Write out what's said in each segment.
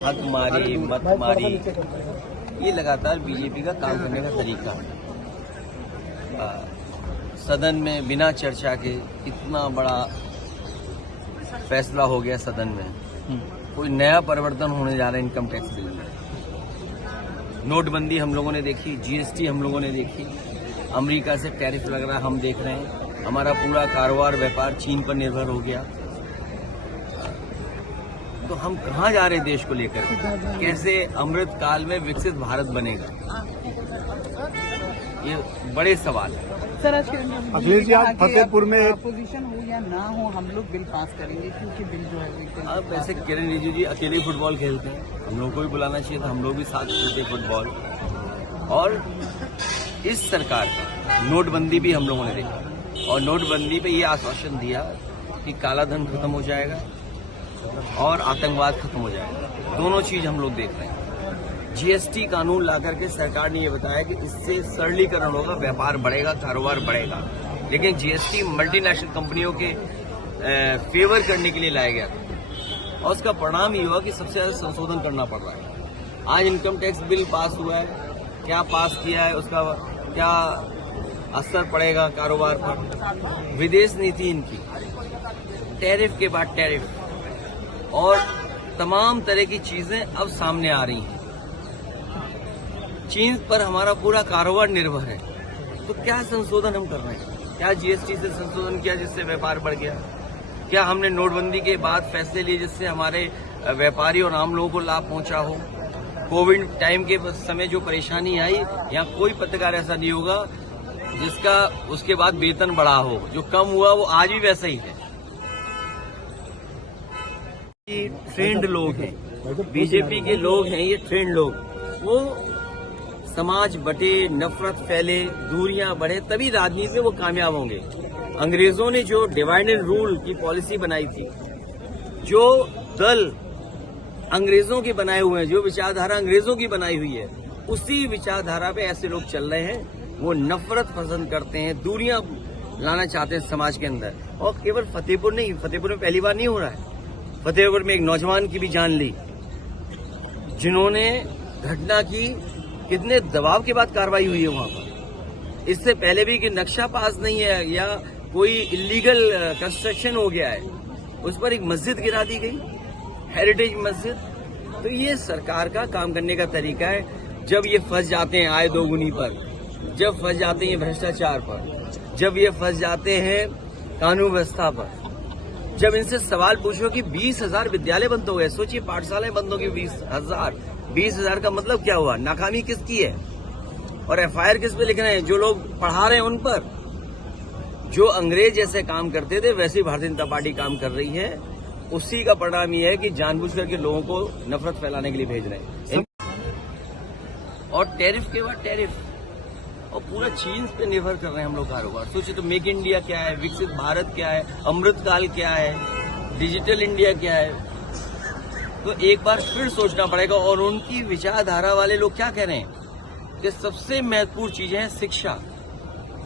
हक मारी मत मारी, ये लगातार बीजेपी का काम करने का तरीका है। सदन में बिना चर्चा के इतना बड़ा फैसला हो गया सदन में। कोई नया परिवर्तन होने जा रहा है इनकम टैक्स बिल में। नोटबंदी हम लोगों ने देखी, जीएसटी हम लोगों ने देखी, अमेरिका से टैरिफ लग रहा है हम देख रहे हैं, हमारा पूरा कारोबार व्यापार चीन पर निर्भर हो गया। तो हम कहाँ जा रहे हैं देश को लेकर? कैसे अमृत काल में विकसित भारत बनेगा? ये बड़े सवाल है। सर, आज अखिलेश जी, आज फतेहपुर में अपोजिशन हो या ना हो, हम लोग बिल पास करेंगे क्योंकि बिल जो है अब वैसे किरण रिजिजू जी अकेले फुटबॉल खेलते हैं, हम लोग को भी बुलाना चाहिए था, हम लोग भी साथ खेलते फुटबॉल। और इस सरकार का नोटबंदी भी हम लोगों ने देखा, और नोटबंदी पे ये आश्वासन दिया कि काला धन खत्म हो जाएगा और आतंकवाद खत्म हो जाएगा। दोनों चीज हम लोग देख रहे हैं। जीएसटी कानून लाकर के सरकार ने ये बताया कि इससे सरलीकरण होगा, व्यापार बढ़ेगा, कारोबार बढ़ेगा। लेकिन जीएसटी मल्टीनेशनल कंपनियों के फेवर करने के लिए लाया गया था, और उसका परिणाम ये हुआ कि सबसे ज्यादा संशोधन करना पड़ रहा है। आज इनकम टैक्स बिल पास हुआ है, क्या पास किया है, उसका क्या असर पड़ेगा कारोबार पर? विदेश नीति इनकी, टैरिफ के बाद टैरिफ, और तमाम तरह की चीजें अब सामने आ रही हैं। चीन पर हमारा पूरा कारोबार निर्भर है, तो क्या संशोधन हम कर रहे हैं? क्या जीएसटी से संशोधन किया जिससे व्यापार बढ़ गया? क्या हमने नोटबंदी के बाद फैसले लिए जिससे हमारे व्यापारी और आम लोगों को लाभ पहुंचा हो? कोविड टाइम के समय जो परेशानी आई, यहाँ कोई पत्रकार ऐसा नहीं होगा जिसका उसके बाद वेतन बढ़ा हो। जो कम हुआ वो आज भी वैसा ही है। ट्रेंड लोग हैं, बीजेपी के लोग हैं, ये ट्रेंड लोग। वो समाज बटे, नफरत फैले, दूरियां बढ़े, तभी राजनीति में वो कामयाब होंगे। अंग्रेजों ने जो डिवाइड एंड रूल की पॉलिसी बनाई थी, जो दल अंग्रेजों के बनाए हुए हैं, जो विचारधारा अंग्रेजों की बनाई हुई है, उसी विचारधारा पे ऐसे लोग चल रहे हैं। वो नफरत पसंद करते हैं, दूरियां लाना चाहते हैं समाज के अंदर। और केवल फतेहपुर नहीं, फतेहपुर में पहली बार नहीं हो रहा है। फतेहपुर में एक नौजवान की भी जान ली, जिन्होंने घटना की, कितने दबाव के बाद कार्रवाई हुई है वहां पर। इससे पहले भी कि नक्शा पास नहीं है या कोई इलीगल कंस्ट्रक्शन हो गया है, उस पर एक मस्जिद गिरा दी गई, हेरिटेज मस्जिद। तो ये सरकार का काम करने का तरीका है। जब ये फंस जाते हैं आय दोगुनी पर, जब फंस जाते हैं भ्रष्टाचार पर, जब ये फंस जाते हैं कानून व्यवस्था पर, जब इनसे सवाल पूछो कि 20,000 विद्यालय बंद हो गए, सोचिए पाठशालाएं बंद हो गई 20,000 का मतलब क्या हुआ? नाकामी किसकी है? और एफआईआर किस पे लिख रहे हैं? जो लोग पढ़ा रहे हैं उन पर। जो अंग्रेज जैसे काम करते थे वैसे ही भारतीय जनता पार्टी काम कर रही है। उसी का परिणाम ये है कि जानबूझ करके लोगों को नफरत फैलाने के लिए भेज रहे हैं। और टैरिफ के बाद टैरिफ, और पूरा चीन पे निर्भर कर रहे हैं हम लोग कारोबार। सोचिए तो मेक इंडिया क्या है, विकसित भारत क्या है, अमृतकाल क्या है, डिजिटल इंडिया क्या है? तो एक बार फिर सोचना पड़ेगा। और उनकी विचारधारा वाले लोग क्या कह रहे हैं कि सबसे महत्वपूर्ण चीजें हैं शिक्षा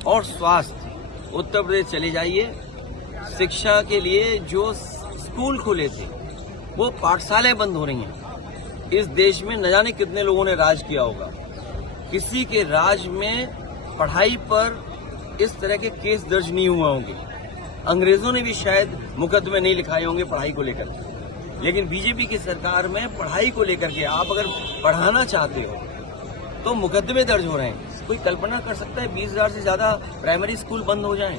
और स्वास्थ्य। उत्तर प्रदेश चले जाइए, शिक्षा के लिए जो स्कूल खुले थे, वो पाठशालाएं बंद हो रही हैं। इस देश में न जाने कितने लोगों ने राज किया होगा, किसी के राज में पढ़ाई पर इस तरह के केस दर्ज नहीं हुए होंगे। अंग्रेजों ने भी शायद मुकदमे नहीं लिखाए होंगे पढ़ाई को लेकर। लेकिन बीजेपी की सरकार में पढ़ाई को लेकर के आप अगर पढ़ाना चाहते हो तो मुकदमे दर्ज हो रहे हैं। कोई कल्पना कर सकता है 20,000 से ज्यादा प्राइमरी स्कूल बंद हो जाएं?